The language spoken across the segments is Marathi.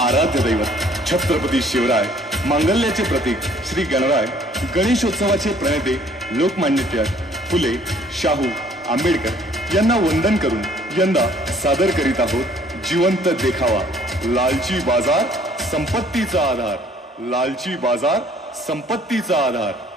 आराध्य दैवत छत्रपती शिवराय, मांगल्याचे प्रतीक श्री गणराय, गणेशोत्सवाचे प्रणेते लोकमान्य टिळक, फुले, शाहू, आंबेडकर यांना वंदन करून यंदा सादर करीत आहोत जिवंत देखावा लालची बाजार संपत्तीचा आधार, लालची बाजार संपत्तीचा आधार।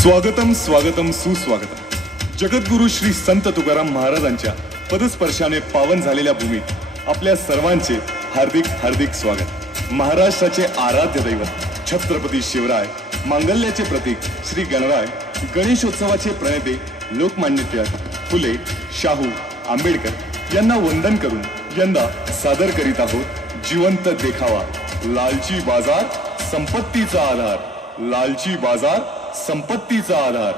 स्वागतम स्वागतम सुस्वागतम। जगद्गुरु श्री संत तुकाराम महाराजांच्या पदस्पर्शाने पावन झालेल्या भूमीत आपल्या सर्वांचे हार्दिक हार्दिक स्वागत। महाराष्ट्राचे आराध्य दैवत छत्रपती शिवराय, मांगल्याचे प्रतीक श्री गणराय, गणेशोत्सवाचे प्रणेते लोकमान्य टिळक, फुले, शाहू, आंबेडकर यांना वंदन करून यंदा सादर करीत आहोत जिवंत देखावा लालची बाजार संपत्तीचा आधार, लालची बाजार संपत्तीचा आधार।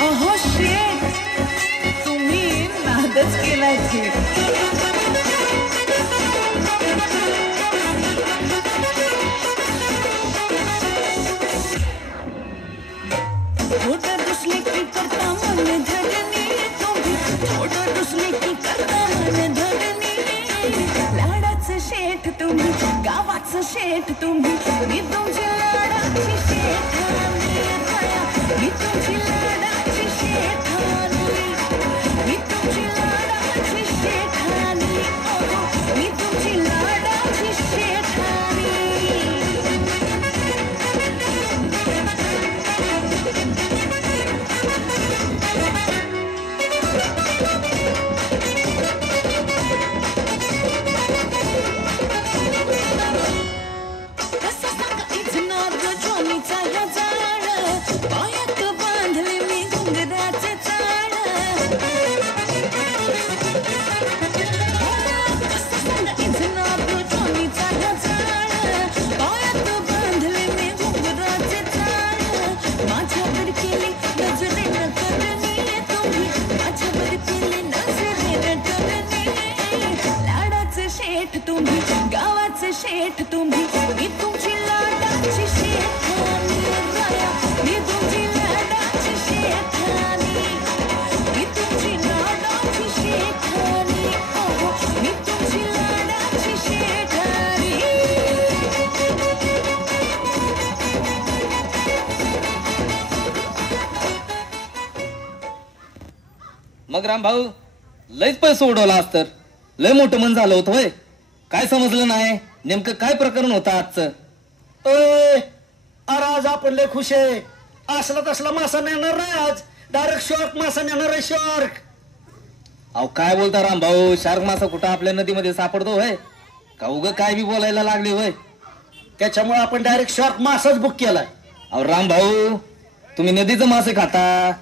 अहो शेठ, तुम्ही नादच केलाय छोटा दुसले की करता मन धरणी, छोटा दुसले की करता मन धरणी, लाडाचं शेठ तुम्ही, गावाचं शेठ तुम्ही, मी तुमची लाडाची शेठानी, मी तुमची लाडाची शेठानी, मी तुमची लाडाची शेठानी, मी तुमची लाडाची शेठानी। तुम्ही गावाचे शेठ तुम्ही, मी तुमची लाडाची शेठानी, मी तुमची लाडाची शेठानी, मी तुमची लाडाची शेठानी, मी तुमची लाडाची शेठानी। मग राम भाऊ लयच पैसे उडवला असतं, लय मोठं मन झालं होतं होय, काय समजलं नाही नेमकं काय प्रकरण होतं आजचं? अरे आज आपण लय खुश आहे, असला तसला मासा नेणार नाही, आज डायरेक्ट शार्क मासा नेणार आहे, शार्क। अहो काय बोलता राम भाऊ, शार्क मासा कुठं आपल्या नदीमध्ये सापडतो होय का? उग काय बी बोलायला लागले होय, त्याच्यामुळे आपण डायरेक्ट शार्क मासाच बुक केलाय। अहो राम भाऊ, तुम्ही नदीचं मासे खाता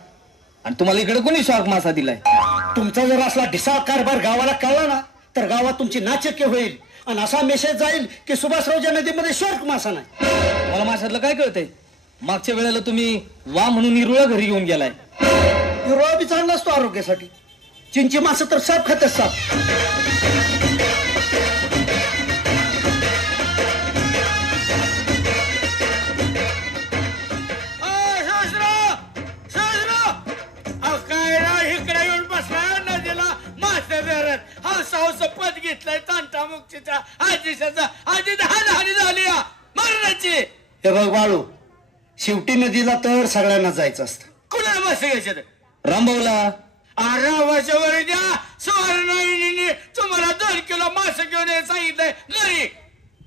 आणि तुम्हाला इकडे कोणी शार्क मासा दिलाय? तुमचा जर असला ढिसाळ कारभार गावाला कळला ना तर गावात तुमची नाचक्य होईल आणि असा मेसेज जाईल की सुभाषरावच्या नदीमध्ये शार्क मासा नाही। मला माशातलं काय कळतंय? मागच्या वेळेला तुम्ही वा म्हणून इरुळा घरी घेऊन गेलाय, इरुळा बी चांगला असतो आरोग्यासाठी, चिंची मासा तर साप खातात साप। शपथ घेतलाय तांटा मुक्तीचा आदेशाचा, आधी हानी झाली मरणाची। हे बघ बाळू, शेवटी नदीला तर सगळ्यांना जायचं असतं, कुणाला मासे घ्यायचे? रामभाऊला आरावाच्या वर द्या, सुवर्णाईने तुम्हाला 2 किलो मासे घेऊन सांगितलंय घरी,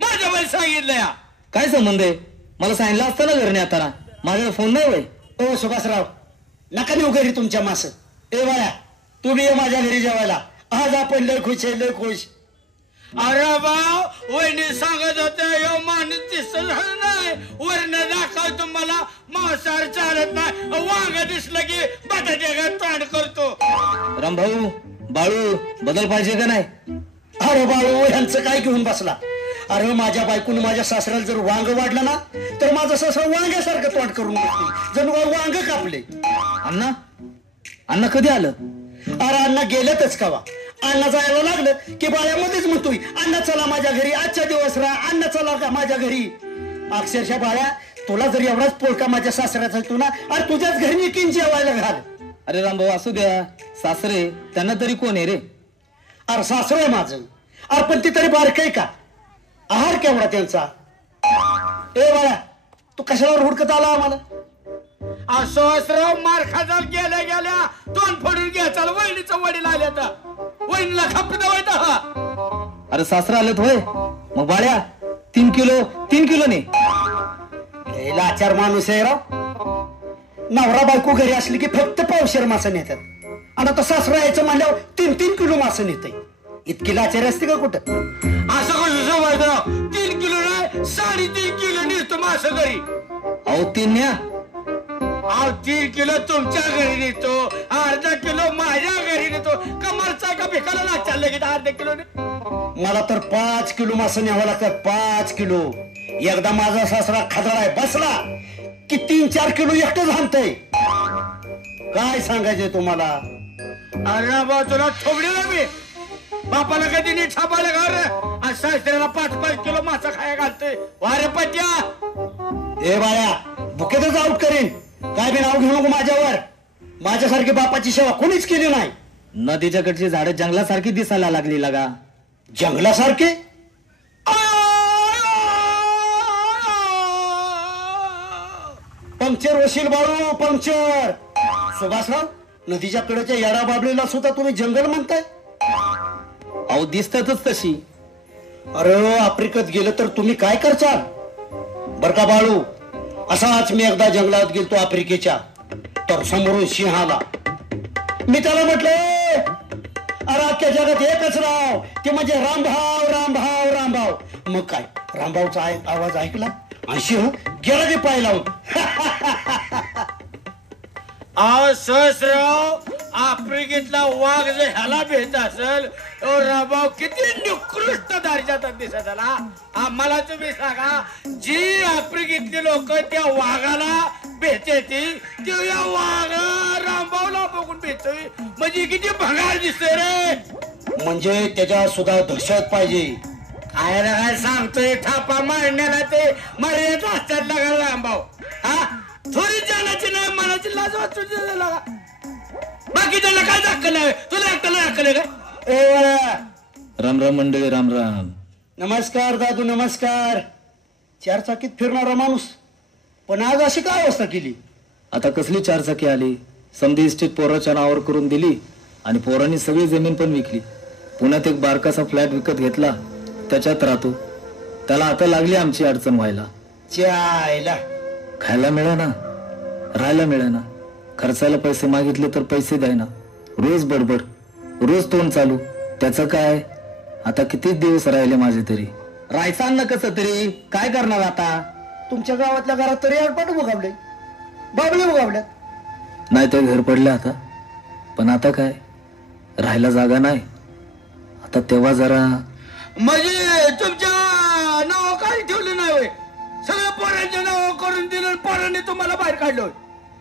माझ्या बाई सांगितलंय। काय संबंध आहे? मला सांगितलं असतं ना घरने आता, माझ्याकडे फोन नाही होय। ओ सुभाषराव, नका नेऊ घरी तुमच्या मास। ए बाळा, तू बी ये माझ्या घरी जेवायला, आज आपण लय खुश आहे, लय खुश। अरे भाऊ, वहिनी सांगत होते यो माणूस दिसत नाही, वरण दाखव तुम्हाला मांसाहार चालत नाही, वांग दिसलं की बटाट्याला तोंड करतो। रामभाऊ, बाळू बदल पाहिजे का नाही? अरे बाळू, यांचं काय घेऊन बसला? अरे माझ्या बायकोनं माझ्या सासऱ्याला जर वांग वाढलं ना तर माझं सासरा वांग्यासारखं तोंड करून बसते, जणू काय वांग कापले. अण्णा अण्णा कधी आलं? अरे अण्णा गेलेतच कावा. अण्णा जायला लागलं की बाळ्यामध्येच म्हणतोय, अण्णा चला माझ्या घरी, आजच्या दिवस राहा, अण्णा चला का माझ्या घरी. अक्षरशः बाळ्या, तुला जर एवढाच पोळका माझ्या सासऱ्याचा येतो ना, अरे तुझ्याच घरी निकीन जेवायला घाल. अरे रामभाऊ असू द्या, सासरे त्यांना तरी कोण आहे रे? अरे सासरं आहे माझं. अरे पण ती तरी बारकाय का? आहार केवढा त्यांचा. ए बाळा, तू कशावर हुडकत आला आम्हाला? असं मार खाजाल गेल्या गेल्या तोंड फोडून घ्यायचा वहिनीचं वडील आले तर वहिनीला खपत हा. अरे सासरा आलेत होय? मग बाळ्या 3 किलो ने. लाचार माणूस आहे राव. नवरा बायको घरी असली की फक्त पावशेर मासं नेतात, आणि आता सासरा यायचं म्हणल्यावर 3-3 किलो मासं नेतय. इतकी लाचारी असते का कुठं? असं कसं समजतं? 3 किलो नाही 3.5 किलो नेतो मासं घरी. अहो 3 न्या. 3 किलो तुमच्या घरी नेतो, अर्धा किलो माझ्या घरी नेतो. कमरचा का भिकाला लागचा लगेच अर्धा किलो ने. मला तर 5 किलो मासं न्यावं लागतात, 5 किलो. एकदा माझा सासरा खदळाय बसला की 3-4 किलो एकटं झालतय. काय सांगायचंय तुम्हाला? अरे बा तुला थोबडीला मी बापाला कधी नीट छापायला घाल रे, आणि सासऱ्याला 5-5 किलो मासा खाया घालते. वारे पट्या ए बाळ्या, भुकेतच आउट करीन. काय बी नाव घेऊ नको माझ्यावर. माझ्यासारखी बापाची सेवा कोणीच केली नाही. नदीच्याकडची झाडं जंगलासारखी दिसायला लागली लागा. जंगलासारखे? पंक्चर वशील बाळू, पंक्चर. सुभाषराव, नदीच्या कडेच्या येडा बाबळीला सुद्धा तुम्ही जंगल म्हणताय? अहो दिसतातच तशी. अरे आफ्रिकेत गेलं तर तुम्ही काय करचाल? बर का बाळू, असाच मी एकदा जंगलात गेलतो आफ्रिकेच्या, तर समोरून सिंह आला. मी त्याला म्हटलं, अरे अख्ख्या जगात एकच नाव ते म्हणजे रामभाव, रामभाव, रामभाव. मग काय, रामभावचा आवाज ऐकला आणि सिंह गेला की पाय लावून. सहस्राव, आफ्रिकेतला वाघ जर ह्याला भेट असेल तर रामभाव किती निकृष्ट दर्जाचा दिसत आला. मला तुम्ही सांगा, जी आफ्रिकेतली लोक त्या वाघाला भेटते ती या वाघ रामभावला बघून भेटतोय म्हणजे किती भंगार दिसतोय रे. म्हणजे त्याच्या सुद्धा दहशत पाहिजे. काय ना काय सांगतोय, थापा मारण्याला ते मर्यादा असतात लागा रामभाव. हा, थोडी जाण्याची नाही मनाची लाज वाटू लागा. बाकी त्याला काय दाखल आहे? तुला एकट्याला दाखल आहे का? ए बाळा, राम राम मंडळी, राम राम. नमस्कार दादू, नमस्कार. 4 चाकीत फिरणारा माणूस, पण आज अशी काय अवस्था केली? आता कसली 4 चाकी आली? समधी इस्टेट पोराच्या नावावर करून दिली आणि पोरांनी सगळी जमीन पण विकली. पुण्यात एक बारकासा फ्लॅट विकत घेतला, त्याच्यात राहतो. त्याला आता लागली आमची अडचण व्हायला. चायला, खायला मिळेना, राहायला मिळेना, खर्चायला पैसे मागितले तर पैसे द्यायना. रोज बडबड, रोज तोंड चालू. त्याचं काय? आता कितीच दिवस राहिले माझे तरी. राहायचं अन्न कसं तरी, काय करणार आता? तुमच्या गावातल्या घरात तरी आडपाट उगावले, बाबळे उगावल्यात. नाही तर घर पडलं आता. पण आता काय, राहायला जागा नाही. आता तेव्हा जरा म्हणजे तुमच्या नाव काय ठेवलं नाही होय? सगळं पोरांच्या नाव करून दिलं, पोरांनी तुम्हाला बाहेर काढलं.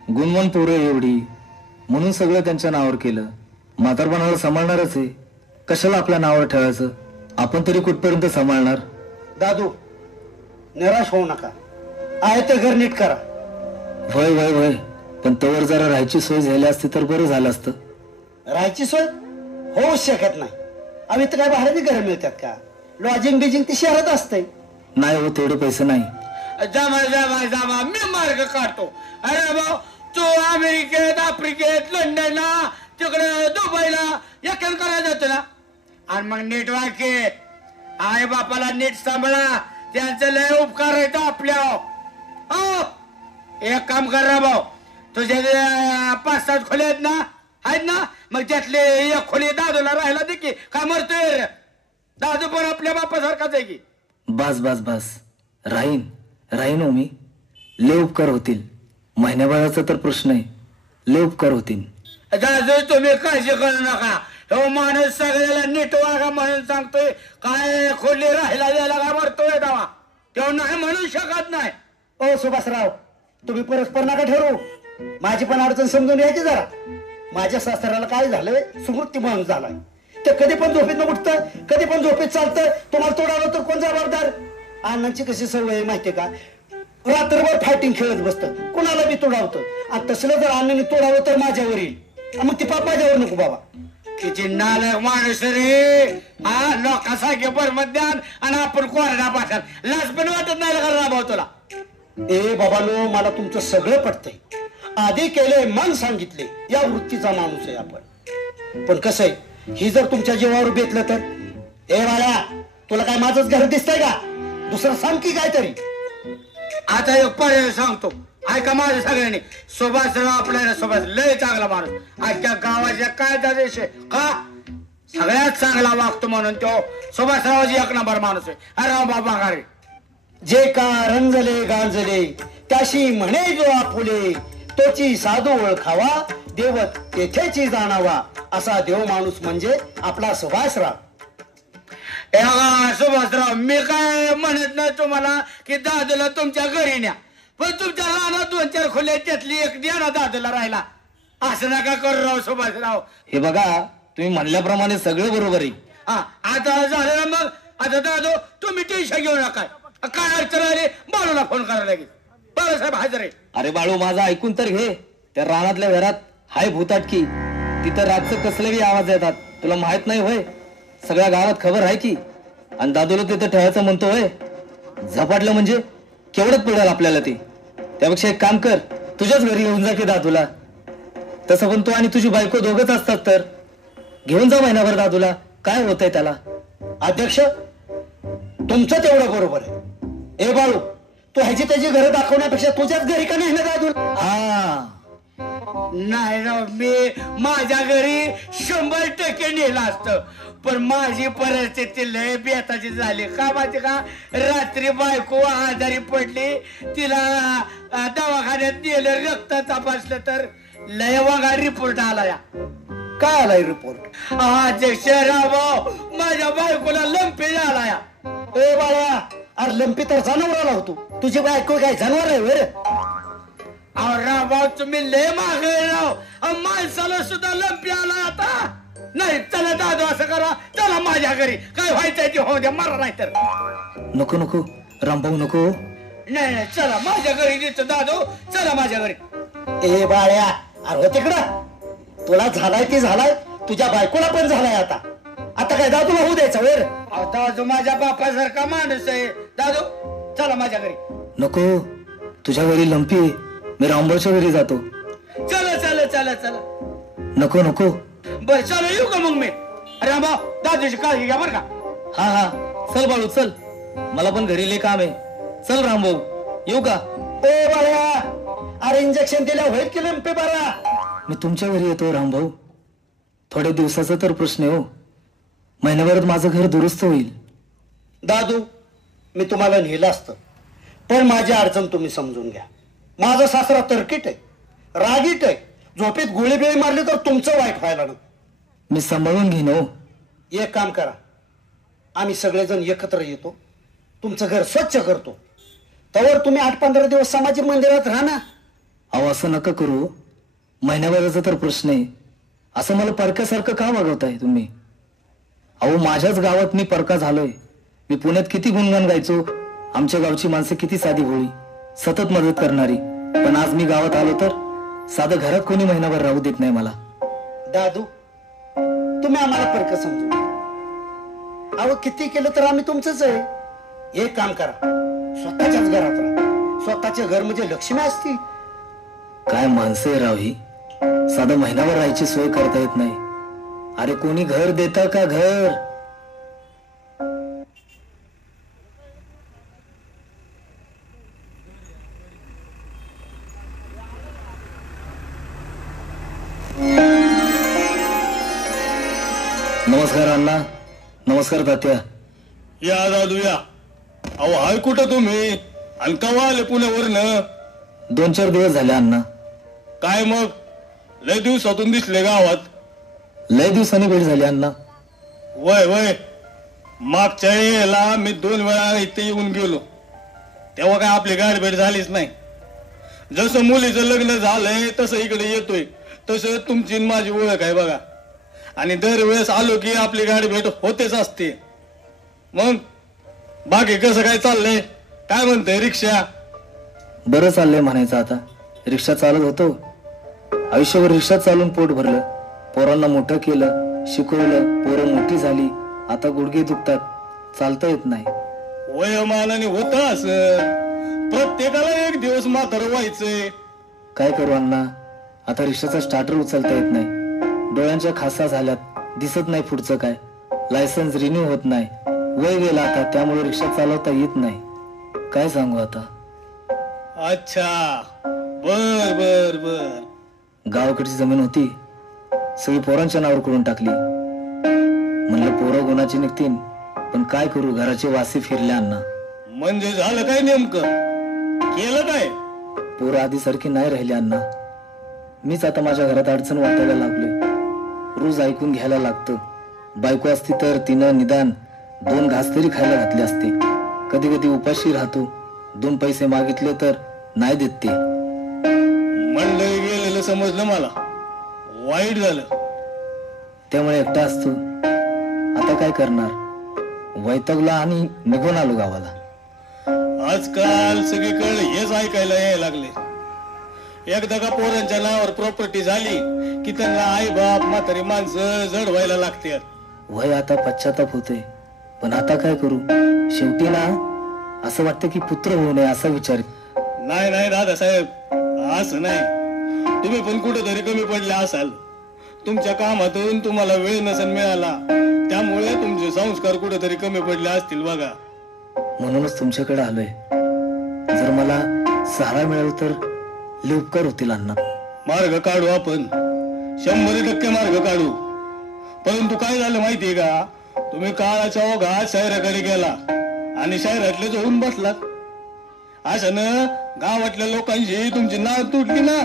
गुणवन पोरं एवढी म्हणून सगळं त्यांच्या नावावर केलं. म्हातारपणाला सांभाळणारच आहे, कशाला आपल्या नावावर ठेवायचं? आपण तरी कुठपर्यंत सांभाळणार? दादू, निराश होऊ नका. आहे ते घर नीट करा. वय वय वय, पण तोवर जरा राहायची सोय झाली असती तर बरं झालं असतं. राहायची सोय होऊच शकत नाही. आम्ही तर काय बाहेर घर मिळतात का? लॉजिंग बिजिंग ती शहरात असते. नाही हो, तेवढे पैसे नाही. जमा जमा जमा मी मार्ग काढतो. अरे भाऊ, तू अमेरिकेत, आफ्रिकेत, लंडनला, तिकडे दुबईला एकल करायला जातो ना, आणि मग नीट वाक्य आई बापाला नीट सांभाळा, त्यांचं लय उपकार येतो आपल्या. एक काम कर रा भाऊ, तुझ्या 5-7 खोल्या आहेत ना, मग त्यातले एक खोली दादूला राहायला दे की. काय मरतोय? दादू पण आपल्या बापासारखाच आहे की. बस बस बस, राहीन हो मी. लय उपकार होतील. महिन्याभराचा तर प्रश्न आहे, लय उपकार होतील. दादू तुम्ही काळजी करू नका. हो माणूस सगळ्याला नीट वागा म्हणून सांगतोय, काय खोली राहिला द्यायला काय मरतोय दावा तेव्हा नाही म्हणू शकत नाही. ओ सुभाषराव, तुम्ही परस्पर नका ठरवू. माझी पण अडचण समजून घ्यायची जरा. माझ्या सासऱ्याला काय झालंय, सुमृती म्हणून झालाय. ते कधी पण झोपेत उठतं, कधी पण झोपेत चालतं. तुम्हाला तोडावं तर कोण जबाबदार? अण्णांची कशी सवय आहे माहितीये का, रात्रभर फायटिंग खेळत बसतं, कोणाला बी तोडावतं. आणि तसलं जर अण्णांनी तोडावं तर माझ्यावर येईल. मग ती पाप माझ्यावर नको बाबा. किती नालायक माणूस रे हा. लोकांसारखे बरमत द्यान आणि आपण कोरडा पाठाल. लाज पण वाटत नाही का राबाव तुला? ए बाबानो, मला तुमचं सगळं पटतंय. आधी केलंय मग सांगितले, या वृत्तीचा माणूस आहे आपण. पण कसं आहे, ही जर तुमच्या जीवावर बेतलं तर? ए बाळा, तुला काय माझंच घर दिसतंय का? दुसरं सांग की काहीतरी. आता एक पर्याय सांगतो, ऐका माझ्या सगळ्यांनी. सुभाषराव आपल्याला सुभाष लय चांगला माणूस, आजच्या गावाच्या काय देश आहे का सगळ्यात चांगला वागतो म्हणून तो सुभाषरावजी एक नंबर माणूस आहे. राव बाबा गारे जे का रंजले गांजले त्याशी म्हणे जो आपुले, तोची साधू ओळखावा देवत तेथेची जाणावा. असा देव माणूस म्हणजे आपला सुभाषराव. सुभाषराव, मी काय म्हणत नाही तुम्हाला की दादूला तुमच्या घरी न्या, पण तुमच्या रानात 2-4 खोल्या त्यातली एक द्या ना दादूला राहिला. असं नका करू राव सुभाषराव. हे बघा, तुम्ही म्हणल्याप्रमाणे सगळं बरोबर आहे. हा आता झालं ना मग. आता दादू तुम्ही टेन्शन घेऊ नका. काय अडचण आली बाळूला फोन करायला लागेल. बाळासाहेब हजर आहे. अरे बाळू, माझं ऐकून तर घे. त्या रानातल्या घरात हाय भूताटकी, तिथं रातचं कसलेही आवाज येतात. तुला माहित नाही होय? सगळ्या गावात खबर आहे की. आणि दादूला तिथं ठेवायचं म्हणतो होय? झपाटलं म्हणजे केवढंच पडेल आपल्याला ते. त्यापेक्षा एक काम कर, तुझ्याच घरी येऊन जा की दादूला. तसं पण तू आणि तुझी बायको दोघच असतात तर घेऊन जा महिनाभर दादूला. काय होतंय त्याला? अध्यक्ष, तुमचं तेवढं बरोबर आहे. ए बाळू, तू ह्याची त्याची घरं दाखवण्यापेक्षा तुझ्याच घरी का नाही ना दादू? हा, नाही राव, मी माझ्या घरी 100% नेलं असतं, पण माझी परिस्थिती लय बेताची झाली. का माहिती का, रात्री बायको आजारी पडली, तिला दवाखान्यात नेलं, रक्त तपासलं तर लय वागा रिपोर्ट आला. या काय आलाय रिपोर्ट? अध्यक्ष राव, माझ्या बायकोला लंपी झाला. या ए बाळा, अरे लंपी तर जनावराला होतो. तुझी बायको काय जनावर आहे वर? राव तुम्ही लय मागे राव. माणसाला सुद्धा लंपी आला आता. नाही चला दादू, असं करा, चला माझ्या घरी. काय व्हायचंय ते होऊ द्या, मारा नाही तर. नको नको रामभाऊ, नको. नाही नाही, चला माझ्या घरी देतो दादू, चला माझ्या घरी. ए बाळ्या, अरे तिकडं तुला झालाय ती झालाय, तुझ्या बायकोला पण झालाय आता. आता काय दादूला होऊ द्यायचं वर? दादू माझ्या बापासारखा माणूस आहे. दादू चला माझ्या घरी. नको, तुझ्या घरी लंपी आहे. मी रामभाऊच्या घरी जातो. चला चला चला चला. नको नको. बर चला, येऊ का मग मी? अरे भाऊ, दादूची काळजी घ्या बर का. हा हा, चल बाळू चल, मला पण घरी लय काम आहे. चल रामभाऊ, येऊ का? ए बाळ्या, अरे इंजेक्शन दिल्या होईल की लंपी बाळा? मी तुमच्या घरी येतो रामभाऊ. थोड्या दिवसाचा तर प्रश्न आहे हो. महिन्याभरात माझं घर दुरुस्त होईल. दादू, मी तुम्हाला नेलं असतं, पण माझी अडचण तुम्ही समजून घ्या. माझा सासरा तरकीट आहे, रागीट आहे. झोपेत गोळी बिळी मारली तर तुमचं वाईट व्हायला नको. मी सांभाळून घेईन हो. एक काम करा, आम्ही सगळेजण एकत्र येतो, तुमचं घर स्वच्छ करतो. तवर तुम्ही 8-15 दिवस सामाजिक मंदिरात राहा ना. अहो असं नका करू. महिन्याभराचा तर प्रश्न आहे. असं मला परक्यासारखं का वागवताय तुम्ही? अहो माझ्याच गावात मी परका झालोय. मी पुण्यात किती गुणगान गायचो. आमच्या गावची माणसं किती साधी भोळी, सतत मदत करणारी. पण आज मी गावात आलो तर साधं घरात कोणी महिनाभर राहू देत नाही मला. दादू, तुम्ही आम्हाला परक समजू. अहो किती केलं तर आम्ही तुमचंच आहे. एक काम करा, स्वतःच्याच घरात राहा. स्वतःचे घर म्हणजे लक्ष्मी असती. काय माणसं आहे राव ही. साधं महिनाभर राहायची सोय करता येत नाही. अरे कोणी घर देता का घर? नमस्कार अण्णा. नमस्कार तात्या. या दादू या. अहो हाय कुठं तुम्ही? आणि कवा आले पुण्यावरनं? 2-4 दिवस झाले अण्णा. काय मग, लय दिवसातून दिसले गावात. लय दिवसांनी भेट झाली अण्णा. वय वय मागच्या वेळेला मी 2 वेळा इथे येऊन गेलो, तेव्हा काय आपली गाडी भेट झालीच नाही. जसं मुलीचं लग्न झालंय तसं इकडे येतोय, तसं तुमची आणि माझी ओळख आहे बघा. आणि दरवेळेस आलो की आपली गाडी भेट होतेच असते. मग बाकी कसं काय चाललंय, काय म्हणतंय रिक्षा? बरं चाललंय म्हणायचं. आता रिक्षा चालत होतो, आयुष्यभर रिक्षा चालून पोट भरलं, पोरांना मोठं केलं, शिकवलं, पोरं मोठी झाली, आता गुडघे दुखतात, चालता येत नाही. वयोमानाने होतं असं, प्रत्येकाला एक दिवस म्हातारं व्हायचंय. काय करू अण्णा, आता रिक्षाचा स्टार्टर उचलता येत नाही, डोळ्यांच्या खासा झाल्यात, दिसत नाही पुढचं काय, लायसन्स रिन्यू होत नाही, वय गेला आता, त्यामुळे रिक्षा चालवता येत नाही. काय सांगू आता. अच्छा, बर बर बर. गावाकडची जमीन होती, सगळी पोरांच्या नावावर करून टाकली. म्हणलं पोरं गुणाची निघतील, पण काय करू, घराचे वासे फिरले अण्णा. म्हणजे झालं काय नेमकं, केलं काय? पोरं आधी सारखी नाही राहिली अण्णा. मीच आता माझ्या घरात अडचण वाटायला लागलोय. रोज ऐकून घ्यायला लागतं. बायको असती तर तिनं निदान 2 घास तरी खायला घातले असते. कधी कधी उपाशी राहतो, 2 पैसे मागितले तर नाही देत ते. मंडळी गेलेलं समजलं मला, वाईट झालं. त्यामुळे एकटा असतो. आता काय करणार, वैतागला आणि निघून आलो गावाला. आजकाल सगळीकडे हेच ऐकायला यायला लागले. एकदा का पोरांच्या नावावर प्रॉपर्टी झाली की त्यांना आई बाप म्हातारी माणसं जड व्हायला लागतात. वय आता पश्चाताप होते, पण आता काय करू, शेवटी ना असं वाटतं की पुत्र होऊ नये असा विचार. नाही नाही दादासाहेब, असं नाही. तुम्ही पण कुठेतरी कमी पडले असाल. तुमच्या कामातून तुम्हाला वेळ नसेल मिळाला, त्यामुळे तुमचे संस्कार कुठेतरी कमी पडले असतील बघा. म्हणूनच तुमच्याकडे आलोय. जर मला सहारा मिळाला तर लय उपकार होतील अण्णा. मार्ग काढू आपण, 100% मार्ग काढू. परंतु काय झालं माहितीये का, तुम्ही काळाच्या ओघात शहराकडे गेला आणि शहरातले जाऊन बसलात. अशानं गावातल्या लोकांशी तुमची नाळ तुटली ना.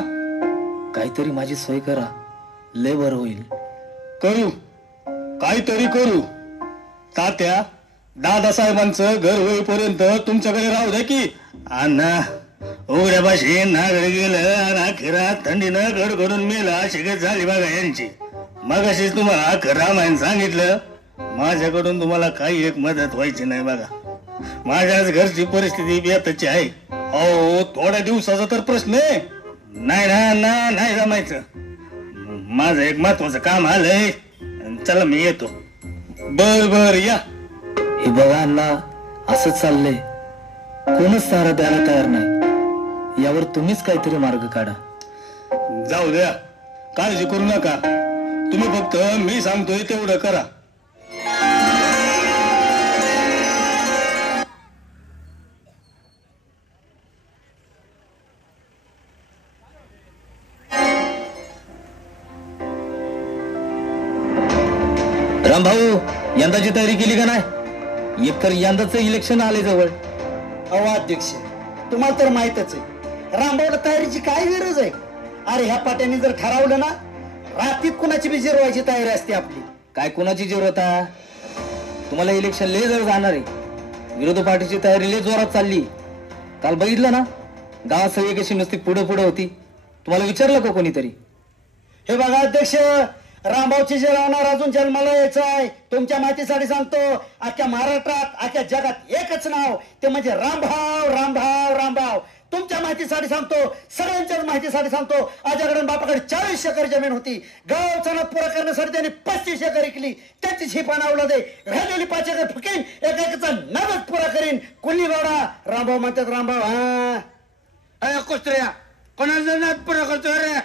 काहीतरी माझी सोय करा, लय बरं होईल. करू, काहीतरी करू. तात्या, दादासाहेबांचं घर होईपर्यंत तुमच्याकडे राहू द्या की. अण्णा, उघड्यापाशी नागड गेलं आणि अखेरात थंडीनं गडगडून मेलं अशी गत झाली बघा यांची. मगाशीच तुम्हाला खरं रामायण सांगितलं. माझ्याकडून तुम्हाला काही एक मदत व्हायची नाही बघा. माझ्याच घरची परिस्थिती बेताची आहे. अहो, थोड्या दिवसाचा तर प्रश्न आहे. नाही ना, नाही जमायचं. माझं एक महत्वाचं काम आलंय, चला मी येतो. बर बर, या. हे बघा अण्णा, असंच चाललंय, कोणच सहारा द्यायला तयार नाही. यावर तुम्हीच काहीतरी मार्ग काढा. जाऊ द्या, काळजी करू नका. तुम्ही फक्त मी सांगतोय तेवढं करा. राम भाऊ, यंदाची तयारी केली का नाही? एकतर यंदाचं इलेक्शन आले जवळ. अहो अध्यक्ष, तुम्हाला तर माहितच आहे, रामभाऊला तयारीची काय गरज आहे. अरे ह्या पाट्याने जर ठरवलं ना, रात्रीत कुणाची बी जिरवायची तयारी असते आपली. काय कोणाची जोर होता? तुम्हाला इलेक्शन लय जर जाणार आहे. विरोधी पार्टीची तयारी लय जोरात चालली. काल बघितलं ना, गावात सगळी कशी नुसती पुढे पुढे होती. तुम्हाला विचारलं का कोणीतरी? हे बघा अध्यक्ष, रामभाऊची जे राहणार अजून जन्माला यायचं आहे. तुमच्या माहितीसाठी सांगतो, अख्ख्या महाराष्ट्रात, अख्ख्या जगात एकच नाव, ते म्हणजे रामभाऊ, रामभाऊ, रामभाऊ. तुमच्या माहितीसाठी सांगतो, सगळ्यांच्याच माहितीसाठी सांगतो, आजाकडे बापाकडे 40 एकर जमीन होती. गावचा नाद पुरा करण्यासाठी त्यांनी 35 एकर विकली. त्यांची शिपा नावला दे, राहिलेली 5 एकर फुकीन, एकाचा नादच पुरा करीन. कुणी गौडा रामभाऊ म्हणतात, रामभाऊ. अरे कुत्र्या, कोणाचा नाद पुरा करतोय रे?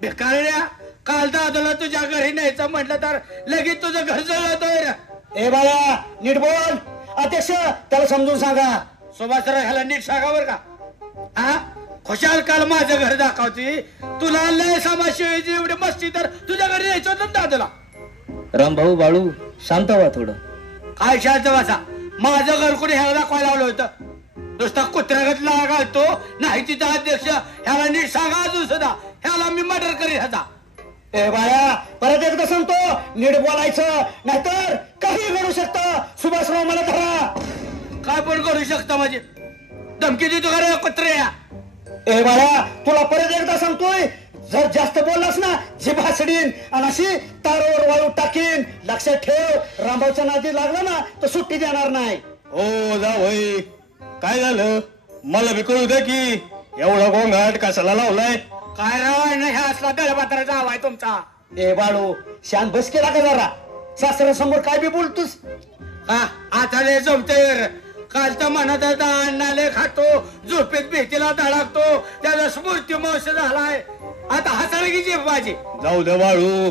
बेकारड्या, काल दादाला तुझ्या घरी न्यायचं म्हटलं तर लगेच तुझं घर जळतोय रे. ए बाळा, नीट बोल. अध्यक्ष, त्याला समजून सांगा. सुभाषराव ह्याला नीट सांगावर का? हा, खुशाल काल माझं घर दाखवती. तुला लय समाजसेवेची एवढी मस्ती, तर तुझ्या घरी यायचं होतं ना दादाला. रामभाऊ बाळू, शांत व्हा थोडं. काय शांत बसा? माझं घर कोणी ह्याला दाखवायला लावलं होतं? नुसता कुत्र्यागत लागा घालतो. नाही तिथं अध्यक्ष, ह्याला नीट सांगा अजून सुद्धा, ह्याला मी मर्डर करीन ह्याचा. ए बाळा, परत एकदा सांगतो, नीट बोलायचं, नाहीतर काही घडू शकतं. सुभाषराव मला धरा. काय पण करू शकता माझी धमकी देतो का रे कुत्र्या? ए बाळा, तुला परत एकदा सांगतोय, जर जास्त बोललास ना जीभ हासडीन आणि अशी तारावर वाळू टाकीन. लक्षात ठेव, रामभाऊच्या नादी लागला ना तर सुट्टी देणार नाही. हो जावई, काय झालं मला बी कळू द्या की एवढा गोंगाट कशाला लावलाय? काय राव नाही हा असला गळपात्राचा आवाय तुमचा. ए बाळू, शांत बस केला का जरा? सासऱ्यासमोर काय बी बोलतोस? हा आता लय जमते. काल तर म्हणत होता अन्नाले खातो, झोपेत भीतीला धडकतो, त्याचा स्मृती मोश झालाय. आता हसायला की माझी. जाऊ द्या बाळू,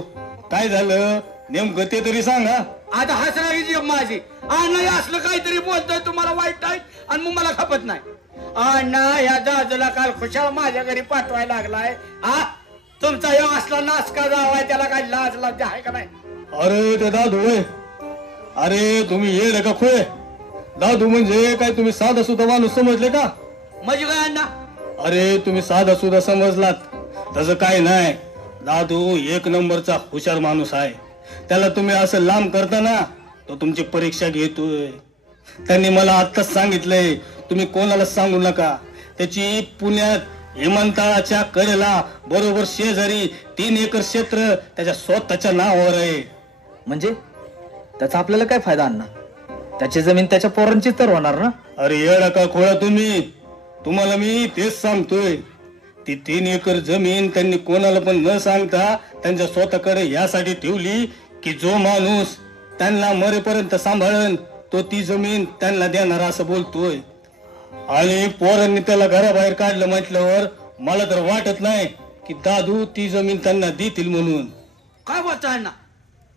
काय झालं नेमकं ते तरी सांगा. आता हसला की माझी. अण्णा असलं काहीतरी बोलतोय तुम्हाला वाईट आहे आणि मग मला खपत नाही. अण्णा या दादूला काल खुशाल माझ्या घरी पाठवायला लागलाय. हा तुमचा यो असला नासका जावाय, त्याला काय लाज लाज आहे का नाही? अरे ते दादू होय. अरे तुम्ही येड का खोय? दादू म्हणजे काय तुम्ही साधा सुद्धा माणूस समजले का? म्हणजे काय अण्णा? अरे तुम्ही साधा सुद्धा समजलात तसं काय नाही. दादू एक नंबरचा हुशार माणूस आहे. त्याला तुम्ही असं लांब करताना तो तुमची परीक्षा घेतोय. त्यांनी मला आत्ताच सांगितलंय तुम्ही कोणाला सांगू नका. त्याची पुण्यात विमानतळाच्या कडेला बरोबर शेजारी 3 एकर क्षेत्र त्याच्या स्वतःच्या नावावर आहे. म्हणजे त्याचा आपल्याला काय फायदा अण्णा? त्याची जमीन त्याच्या पोरांची तर होणार ना. अरे येडा का खोळा तुम्ही, तुम्हाला मी तेच सांगतोय. ती 3 एकर जमीन त्यांनी कोणाला पण न सांगता त्यांच्या स्वतःकडे यासाठी ठेवली की जो माणूस त्यांना मरेपर्यंत सांभाळन तो ती जमीन त्यांना देणार असं बोलतोय. आणि पोरांनी त्याला घराबाहेर काढलं म्हटल्यावर मला तर वाटत नाही की दादू ती जमीन त्यांना देतील म्हणून. काय बोलता अण्णा?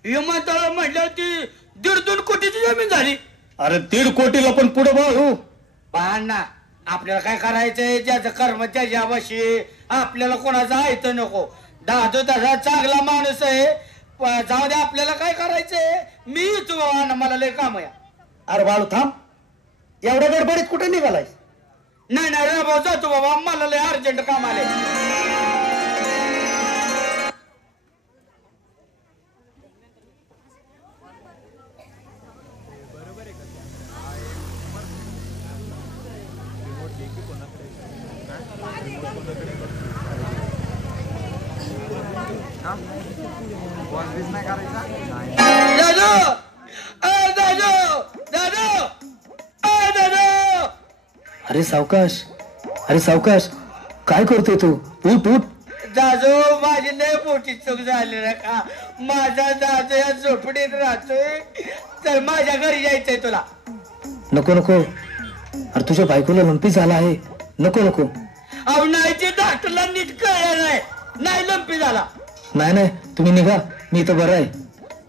विमानतळ म्हटल्यावर ती 1.5-2 कोटीची जमीन झाली. अरे 1.5 कोटीला पण पुढे बाळू. अण्णा आपल्याला काय करायचंय? ज्याचं कर्म त्याच्या वशी. आपल्याला कोणाचं ऐकतं नको. दादू तसा चांगला माणूस आहे. जाऊ दे, आपल्याला काय करायचंय? मी तू बाबा, मला लय काम आहे. अरे बाळू थांब, एवढ्या गडबडीत कुठे निघालाय? नाही नाही रे भाऊ, जातो बाबा, मला लय अर्जंट काम आले. दादू, दादू, दादू, दादू. अरे सावकाश, अरे सावकाश, काय करतोय तू? उठ उठ. दादू, माझी लय मोठी चूक झाली रे का. माझा दादू या झोपडीत राहतोय, तर माझ्या घरी यायचंय तुला. नको नको, अरे तुझ्या बायकोला लंपी झाला आहे. नको नको. अहो नाही, ते डॉक्टरला नीट कळलं नाही. नाही लंपी झाला. नाही नाही, तुम्ही निघा, मी इथं बरं आहे.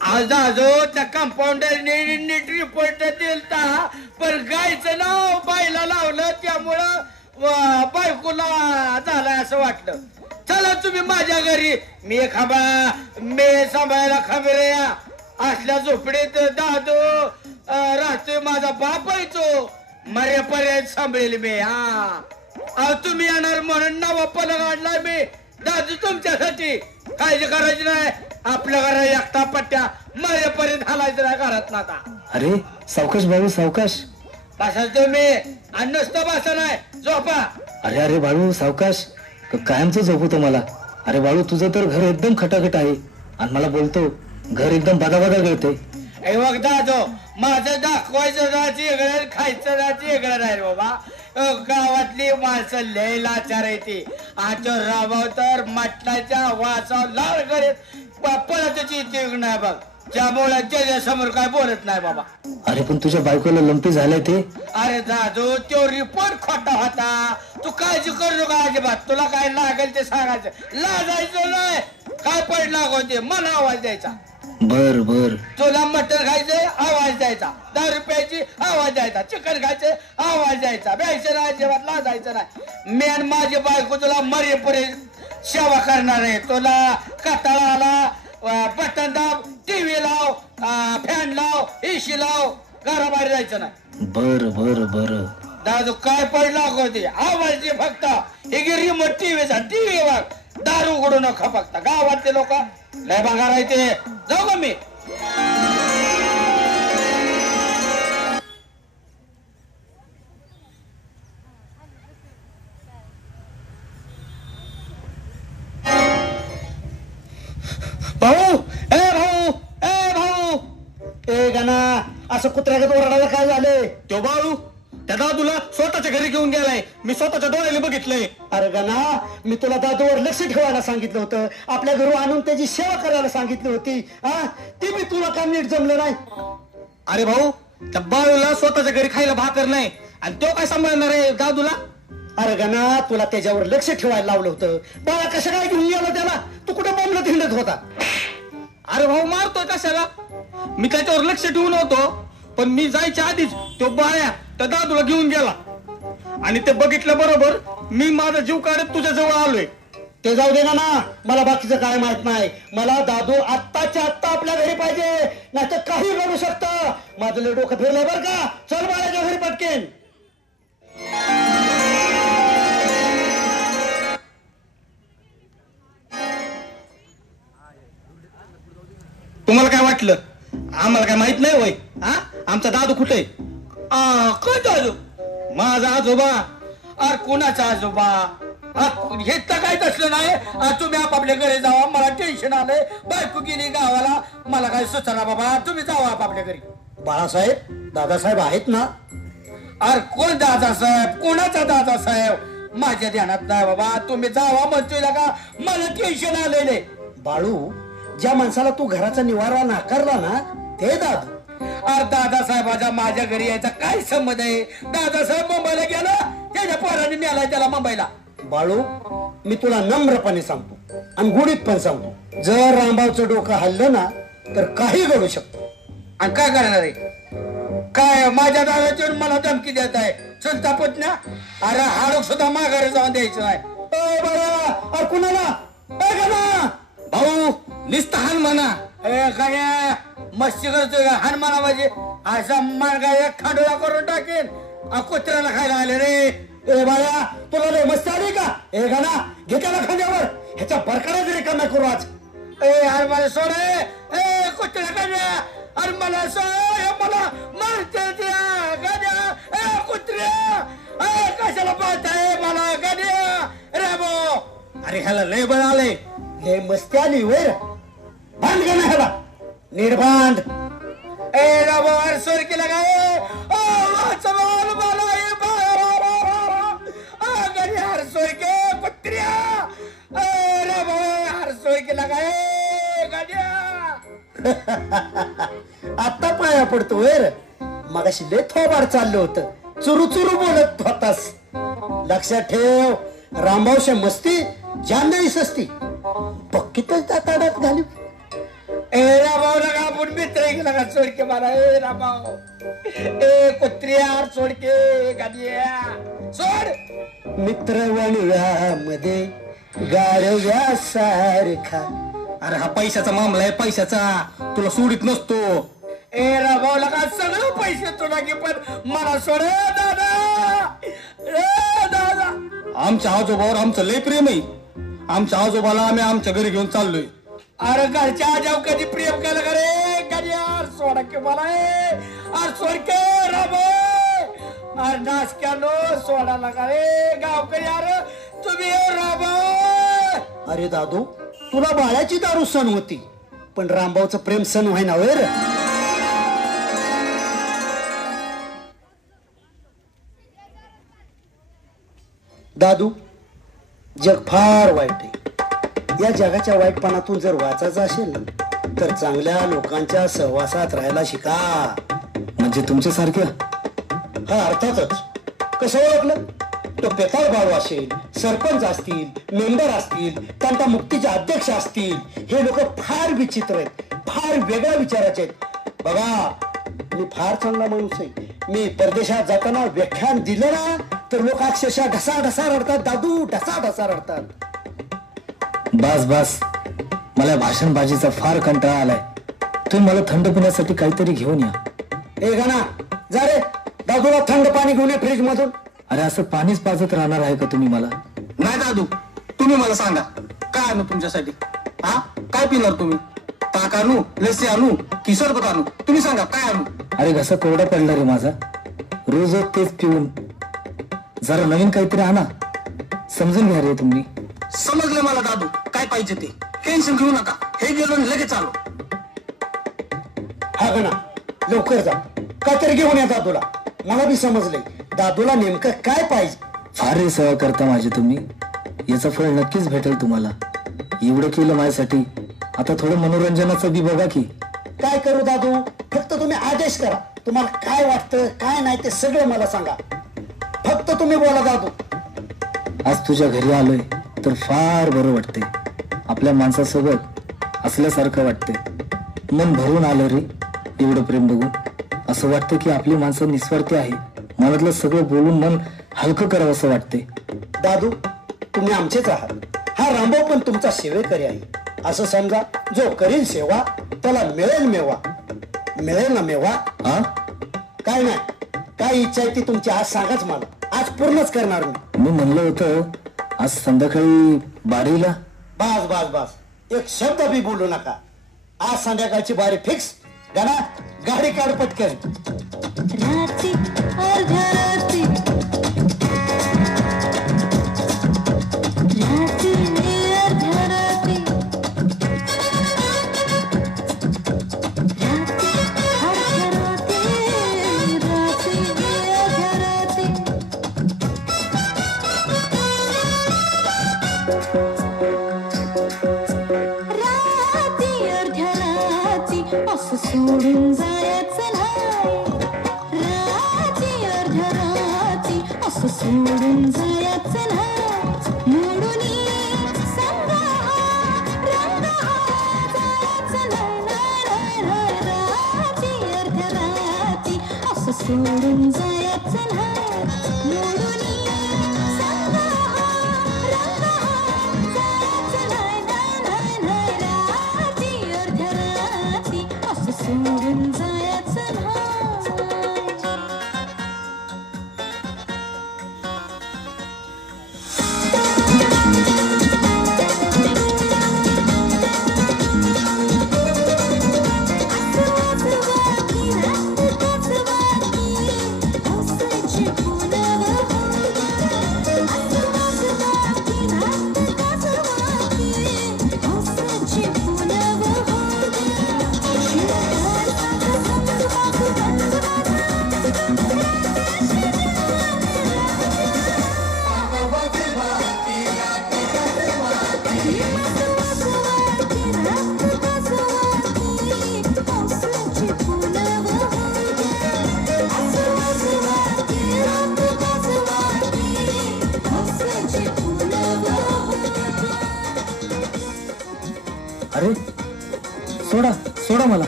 आज दादू, त्या कंपाऊंडरने नीट रिपोर्ट दिलता, पण गायचं नाव बाईला लावलं, त्यामुळं बायकोला झालाय असं वाटलं. चला तुम्ही माझ्या घरी. मी सांभाळायला खबर या. असल्या झोपडीत दादू राहतोय. माझा बाप आहे तो. मरेपर्यंत सांभाळेल मी. हा अहो, तुम्ही येणार म्हणून नवा पलंग आणलाय मी. दादू तुमच्यासाठी. काळजी करायची नाही. आपल्या घरात एकटा पट्ट्या मरेपर्यंत हालायचं नाही घरात ना. आता अरे सावकाश बाळू, सावकाश. बसा तुम्ही, आणि नुसतं बसा नाही, झोपा. अरे अरे बाळू सावकाश, कायमचं झोपवतो मला. अरे बाळू, तुझं तर घर एकदम खटाखट आहे आणि मला बोलतो घर एकदम बदाबदा गळते. हे बघ दादो, माझं दाखवायचं जायचं वेगळं, खायचं जायचं वेगळं नाही बाबा. गावातली माणसं लय लाचार आहे ती. आता राबाव तर मटणाच्या वासाव लाल करीत पळतच येते नाही बघ. त्यामुळे त्याच्या समोर काय बोलत नाही बाबा. अरे पण तुझ्या बायकोला लंपी झालंय ते. अरे दादू, तो रिपोर्ट खोटा होता. तू काळजी करू नका अजिबात. तुला काय लागेल ते सांगायचं, लाजायचं नाही. काय पडला होते मला आवाज द्यायचा. बर बर. तुला मटण खायचंय, आवाज द्यायचा. 10 रुपयाची आवाज द्यायचा. चिकन खायचंय, आवाज द्यायचा. द्यायचं नाही अजिबात, लाजायचं नाही. मी आणि माझी बायको तुला मरेपर्यंत सेवा करणार आहे. तुला कटाळा आला, बटन दाब, टीव्ही लाव, फॅन लाव, एसी लाव, घराबाहेर जायचं नाही. बर बर बर. दादू काय पडला होते आवाज दे फक्त. हे रिमोट टीव्हीचा टीव्ही बघ. दारू उघडू नका फक्त. गावातले लोक लय भांगार आहे ते. जाऊ का मी? भाऊ ए गाना असं कुत्र्यागत ओरडायला काय झालंय? तो बाळू त्या दादूला स्वतःच्या घरी घेऊन गेलाय. मी स्वतःच्या डोळ्याने बघितलंय. अरे गाना मी तुला दादूवर लक्ष ठेवायला सांगितलं होतं. आपल्या घरून आणून त्याची सेवा करायला सांगितली होती. हा ती मी तुला का नीट जमलं नाही? अरे भाऊ त्या बाळूला स्वतःच्या घरी खायला भाकर नाही आणि तो काय सांभाळणार आहे दादूला? अरे गाना तुला त्याच्यावर लक्ष ठेवायला लावलं होतं. बाळा कसं काय घेऊन गेला त्याला? तू कुठं बोंबलत हिंडत होता? अरे भाऊ मारतोय कशाला? मी त्याच्यावर लक्ष ठेवून होतो पण मी जायच्या आधीच तो बाळ्या त्या दादूला घेऊन गेला आणि ते बघितल्या बरोबर मी माझा जीव काढत तुझ्या जवळ आलोय. ते जाऊ दे ना, मला बाकीचं काय माहित नाही. मला दादू आत्ताच्या आत्ता आपल्या घरी पाहिजे, नाही तर काही घडू शकतं. माझं लय डोकं फिरलंय बरं का. चल बाळाच्या घरी पटकेन. तुम्हाला काय वाटलं? आम्हाला काय माहित नाही होय? हा आमचा दादू कुठे? कोण दादू? माझा आजोबा. अरे कोणाचा आजोबा? हे तर काहीच असलं नाही. तुम्ही आपापल्या घरी जावा, मला टेन्शन आलंय. बायको गेली गावाला, मला काय सुचना बाबा. तुम्ही जावा आपापल्या घरी. बाळासाहेब दादासाहेब आहेत ना? अरे कोण दादासाहेब? कोणाचा दादासाहेब? माझ्या ध्यानात नाही बाबा. तुम्ही जावा म्हणतोय का? मला टेन्शन आलेले. बाळू ज्या माणसाला तू घराचा निवारा नाकारला ना ते दादू. अरे दादासाहेबाचा माझ्या घरी यायचा काय संबंध आहे? दादासाहेब मुंबईला गेला, त्याच्या पोराने नेलाय त्याला मुंबईला. बाळू मी तुला नम्रपणे सांगतो आणि गुढीत पण सांगतो, जर रामभाऊचं डोकं हल्लं ना तर काही घडू शकतो. आणि काय करणार आहे? काय माझ्या दादाच्या मला धमकी देत आहे? चलता पुतण्या, अरे हाडूक सुद्धा माघारी जाऊन द्यायचं नाही. ए बाळा, अरे कुणाला? ए गणा! भाऊ निस्ता हान म्हणा. ए काय मस्ती करतोय का? हनुमाना म्हणजे असा मार्गा एक खांडोळा करून टाकेन. कुत्र्याला खायला आले रे. ए बाळा तुला लय मस्ती आली का? ए गणा घे त्याला खांद्यावर. ह्याच्या बरकड्या जरी कमी करू आज. ए अरे मला सोड. ए कुत्र्या गाड्या, अरे मला सोड. मला मारते त्या गाड्या. ए कुत्र्या, ए कशाला पाहताय मला गाड्या? रे बो, अरे ह्याला लय बळ आलंय. लय मस्ती आली वर. बांध गणा ह्याला नीट बांध. ए राबो अरे सोर केला काय? ओ वाचवाल मला ए गाडी हर सोय के कुत्र्या. ए राबो हर सोय केला काय गाड्या? आता पाया पडतो वर. मगाशी लय थोबाड चाललं होतं, चुरू चुरू बोलत होतास. लक्षात ठेव, रामभाऊच्या मस्ती जान नाही सस्ती. पक्कीतच दाताडात घालू. ए राबाव लगा आपण मित्र गेला का? सोडके मला. ए राबाव, ए कुत्र्या सोडके गाड्या सोड. मित्र वणव्यामध्ये गारव्यासारखा. अरे हा पैशाचा मामला आहे, पैशाचा. तुला सोडित नसतो. ए राबाव लगा सगळं पैसे तुला की, पण मला सोड दादा. ए दादा, आमच्या आजोबावर आमचं लय प्रेम आहे. आमच्या आजोबाला आम्ही आमच्या घरी घेऊन चाललोय. अरे घरच्या आजाव कधी प्रेम केलं का रे? गाड्या सोडा की मला. अरे सोड के राबो. अरे नासक्यानो सोडा लागा रे गावकरी. अरे तुम्ही राबो. अरे दादू तुला बाळ्याची दारू सण होती, पण रामभाऊचं प्रेम सण व्हायना वर. दादू जग फार वाईट आहे. या जगाच्या वाईटपणातून जर वाचायचं असेल ना तर चांगल्या लोकांच्या सहवासात राहायला शिका. म्हणजे तुमच्यासारख्या? हा अर्थातच. कसं ओळखलं? तो पेताळ बाळू असेल, सरपंच असतील, मेंबर असतील, त्यांच्या मुक्तीचे अध्यक्ष असतील, हे लोक फार विचित्र आहेत, फार वेगळ्या विचाराचे आहेत. बघा मी फार चांगला माणूस आहे. मी परदेशात जाताना व्याख्यान दिलं ना तर लोक अक्षरशः ढसा ढसा रडतात. दादू ढसा ढसा रडतात. बस बस, मला भाषणबाजीचा फार कंटाळा आलाय. तुम्ही मला थंड पिण्यासाठी काहीतरी घेऊन या. ए गाना जा रे, दादूला थंड पाणी घेऊन ये फ्रीज मधून. अरे असं पाणीच पाजत राहणार आहे का तुम्ही मला? नाही दादू, तुम्ही मला सांगा काय आणू तुमच्यासाठी. हा काय पिणार तुम्ही? ताक आणू, लस्सी आणू की सरबत आणू? तुम्ही सांगा काय आणू? अरे घसा कोरडा पडला रे माझा, रोज तेच पिऊन. जरा नवीन काहीतरी आणा. समजून घ्या रे तुम्ही. समजलं मला दादू, काय पाहिजे ते. टेन्शन घेऊ नका, हे गेलो आणि लगेच आलो. हा गणा लवकर जा, काहीतरी घेऊन या दादूला. मला बी समजलंय दादूला नेमकं काय पाहिजे. फार रे सेवा करता माझी तुम्ही. याचं फळ नक्कीच भेटेल तुम्हाला. एवढं केलं माझ्यासाठी, आता थोडं मनोरंजनाचं बी बघा की. काय करू दादू, फक्त तुम्ही आदेश करा. तुम्हाला काय वाटतं काय नाही ते सगळं मला सांगा. फक्त तुम्ही बोला दादू. आज तुझ्या घरी आलोय तर फार बरं वाटते. आपल्या माणसासोबत असल्यासारखं वाटते. मन भरून आलं रे एवढं प्रेम बघून. असं वाटतं की आपली माणसं निस्वार्थी आहे. मनातलं सगळं बोलून मन हलकं करावं असं वाटते. दादू तुम्ही आमचेच आहात. हा रामभाऊ पण तुमचा सेवेकरी आहे. असं समजा, जो करील सेवा त्याला मिळेल मेवा. मिळेल ना मेवा? हा, काय नाही, काय इच्छा आहे ती तुमची आज सांगाच मला. आज पूर्णच करणार मी. म्हणलं होतं आज संध्याकाळी बारीला. बस बस बस, एक शब्द बी बोलू नका. आज संध्याकाळची बारी फिक्स. गाणा गाडी काढ पटकन. रात्री अर्ध्या रात्री अर्ध्या रात्री असं सोडून जायचं नाही. रात्री अर्ध्या रात्री असं सोडून जायचं नाही. मोडून संग रंग जायचं नाही. रात्री अर्ध्या रात्री असं सोडून जायचं नाही. मोडून संग रंग जायचं नाही. रात्री अर्ध्या रात्री असं सोडून जायचं नाही. अरे सोडा सोडा मला.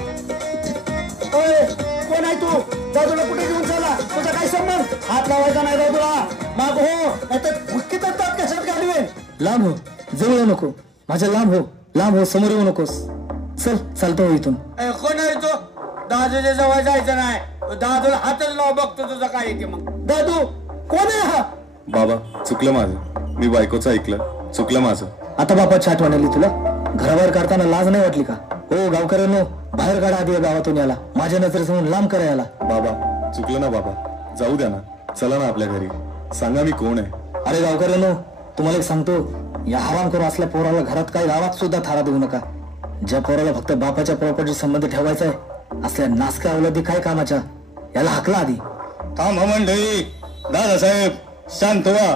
ओय, कोण आहे तू? दादूला कुठे घेऊन चला? तुझा काय संबंध? हात लावायचा नाही दादूला. माग हो, नाहीतर बुक्की तत्तात कशात घालवेन. लांब हो, जवळ येऊ नको. माझ्या लांब हो, लांब हो, समोर येऊ नकोस. चल चालतो हो इथून. कोण आहे तो? दादूच्या जवळ जायचं नाही. दादूला हातच लाव, बघतो तुझं काय येते मग. दादू कोण आहे हा? बाबा चुकलं माझं. मी बायकोचं ऐकलं, चुकलं माझं. आता बापाची आठवण आली तुला? घराबाहेर काढताना लाज नाही वाटली का? हो गावकऱ्यांनो, बाहेर काढा आधी या गावातून याला. माझ्या नजरेसमोर लांब करा याला. बाबा चुकलं ना बाबा, जाऊ द्या ना. चला ना आपल्या घरी. सांगा मी कोण आहे. अरे गावकऱ्यांनो, तुम्हाला एक सांगतो, या हराम करून असल्या पोराला घरात काही गावात सुद्धा थारा देऊ नका. ज्या पोराला फक्त बापाच्या प्रॉपर्टी संबंध ठेवायचा आहे, असल्या नासक्या अवलादी काय कामाच्या, याला हाकला आधी. थांबा मंडळी, दादासाहेब शांत व्हा.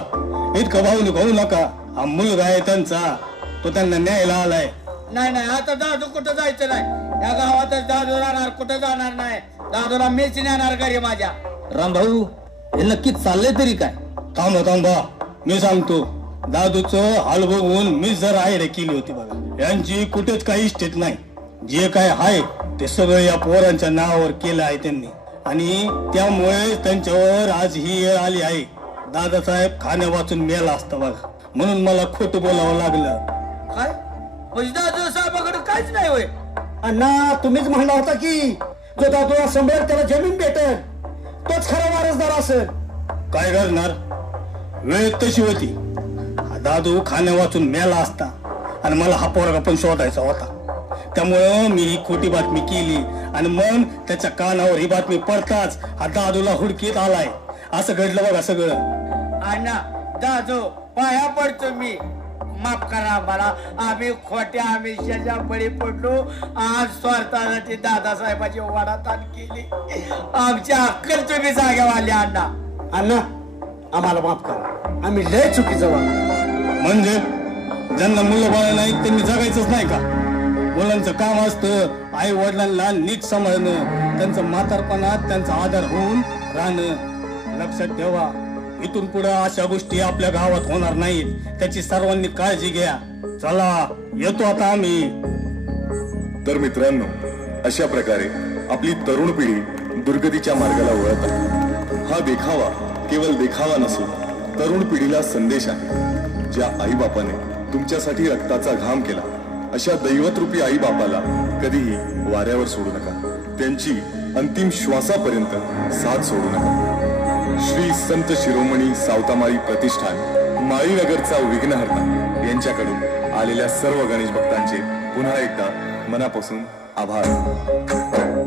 इतकं भाऊ करू नका. हा मुलगा आहे त्यांचा, तो त्यांना न्यायला आलाय. नाही नाही, आता दादू कुठं जायचं नाही. या गावातच दादू राहणार, कुठं जाणार नाही. दादूला मीच नेणार घरी माझ्या. राम भाऊ, हे नक्की चाललंय तरी काय? थांबा, मी सांगतो. दादूचं हाल बघून मी जर आयडिया केली होती बघा. यांची कुठेच काही इस्टेट नाही. जे काय आहे ते सगळं या पोरांच्या नावावर केलं आहे त्यांनी, आणि त्यामुळे त्यांच्यावर आज ही वेळ आली आहे. दादासाहेब खाण्या वाचून मेला असता बघा, म्हणून मला खोटं बोलावं लागलं. काय म्हणजे दादू साहेबाकडे काहीच नाही होय? अण्णा तुम्हीच म्हणला होता की जो दादूला संभळेल त्याला जमीन भेटेल, तोच खरा वारसदार असेल. काय करणार, वेळ तशी होती. हा दादू खाण्या वाचून मेला असता आणि मला हा पोरगा पण शोधायचा होता. त्यामुळं मी ही खोटी बातमी केली आणि मग त्याच्या कानावर ही बातमी पडताच हा दादूला हुडकीत आलाय. असं घडलं बघा सगळं. अण्णा दादू पाया पडतो मी, माफ करा आम्हाला. आम्ही खोट्या आमिषाच्या बळी पडलो. आज स्वार्थाला ती दादासाहेबाची वडाताण केली. आमची अक्कल तुम्ही जाग्यावर आली अण्णा. अण्णा आम्हाला माफ करा, आम्ही लय चुकीचं वागलो. म्हणजे ज्यांना मुलं बाळ नाही त्यांनी जगायचंच नाही का? मुलांचं काम असतं आई वडिलांना नीट सांभाळणं, त्यांचं म्हातारपणात त्यांचा आधार होऊन राहणं. लक्षात ठेवा, इथून पुढे अशा गोष्टी आपल्या गावात होणार नाहीत. त्याची सर्वांनी काळजी घ्या. चला येतो आता आम्ही. तर मित्रांनो, अशा प्रकारे आपली तरुण पिढी दुर्गतीच्या मार्गाला वळत आहे. हा देखावा केवळ देखावा नसून तरुण पिढीला संदेश आहे. ज्या आईबापाने तुमच्यासाठी रक्ताचा घाम केला, अशा दैवतरूपी आईबापाला कधीही वाऱ्यावर सोडू नका. त्यांची अंतिम श्वासापर्यंत साथ सोडू नका. श्री संत शिरोमणी सावतामाळी प्रतिष्ठान माळीनगरचा विघ्नहर्ता यांच्याकडून आलेल्या सर्व गणेश भक्तांचे पुन्हा एकदा मनापासून आभार.